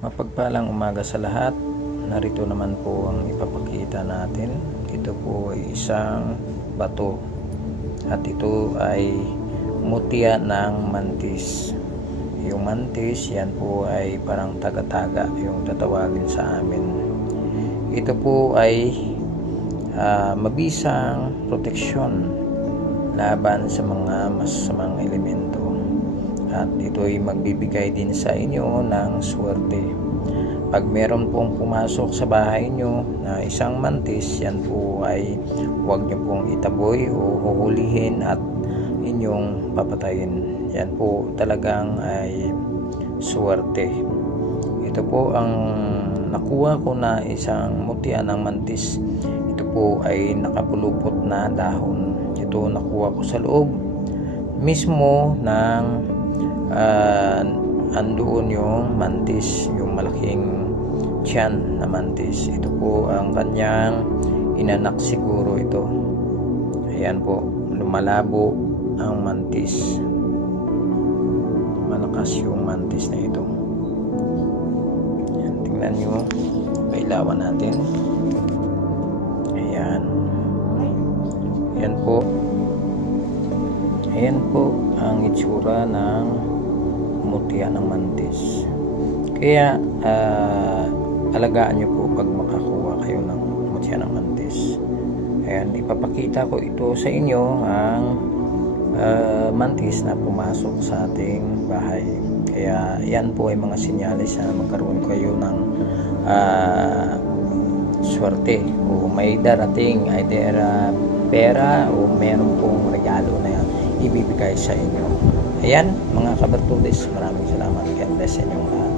Mapagpalang umaga sa lahat. Narito naman po ang ipapakita natin. Ito po ay isang bato. At ito ay mutya ng mantis. Yung mantis, yan po ay parang taga-taga yung tatawagin sa amin. Ito po ay ah, mabisang proteksyon laban sa mga masasamang elemento at ito ay magbibigay din sa inyo ng swerte. Pag meron pong pumasok sa bahay nyo na isang mantis, yan po ay huwag nyo pong itaboy o huhulihin at inyong papatayin. Yan po talagang ay swerte. Ito po ang nakuha ko na isang mutya ng mantis. Ito po ay nakapulupot na dahon. Ito nakuha ko sa loob mismo ng uh, andoon yung mantis, yung malaking tiyan na mantis. Ito po ang kanyang inanak siguro ito. Ayan po, lumalabo ang mantis. Malakas yung mantis na ito. Ayan, tingnan nyo. Kailawan natin. Ayan. Ayan po. Ayan po ang itsura ng mutya ng mantis. Kaya ah, alagaan nyo po pag makakuha kayo ng mutya ng mantis. Ayan, ipapakita ko ito sa inyo ang ah, mantis na pumasok sa ating bahay. Kaya yan po ay mga sinyalis na magkaroon kayo ng ah, swerte o may darating either ah, pera o meron pong regalo na ibibigay sa inyo. Ayan, mga kabartudes, maraming salamat. God bless inyong lahat.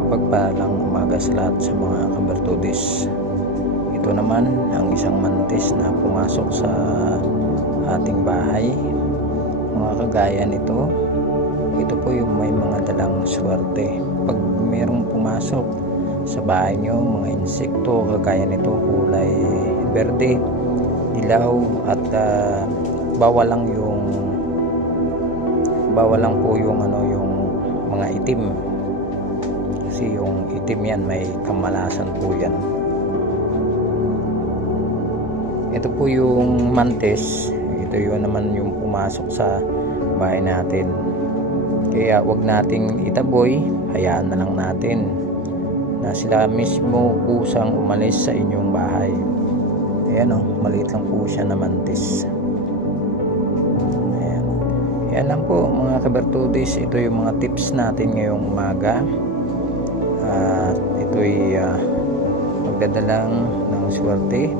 Mapagpalang umaga sa lahat sa mga kabartudes. Ito naman ang isang mantis na pumasok sa ating bahay. Mga kagaya nito, ito po yung may mga dalang swerte. Pag merong pumasok sa bahay nyo, mga insekto, kagaya nito, kulay berde, dilaw, at ah, bawal lang yung bawal lang po yung ano yung mga itim. Kasi yung itim yan may kamalasan po yan. Ito po yung mantis. Ito yun naman yung pumasok sa bahay natin. Kaya wag nating itaboy. Hayaan na lang natin na sila mismo kusang umalis sa inyong bahay. Ayan o maliit lang po siya na mantis yan lang po mga kabertudis ito yung mga tips natin ngayong umaga. At ito'y uh, magdadalang ng swerte.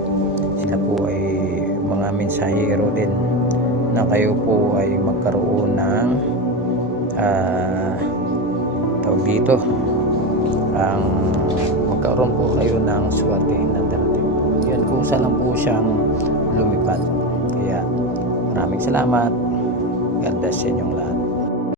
Sila po ay mga mensahero din na kayo po ay magkaroon ng uh, tawag dito ang magkaroon po kayo ng swerte na darating. Yan kung saan lang po siyang lumipad kaya maraming salamat God bless sa inyong lahat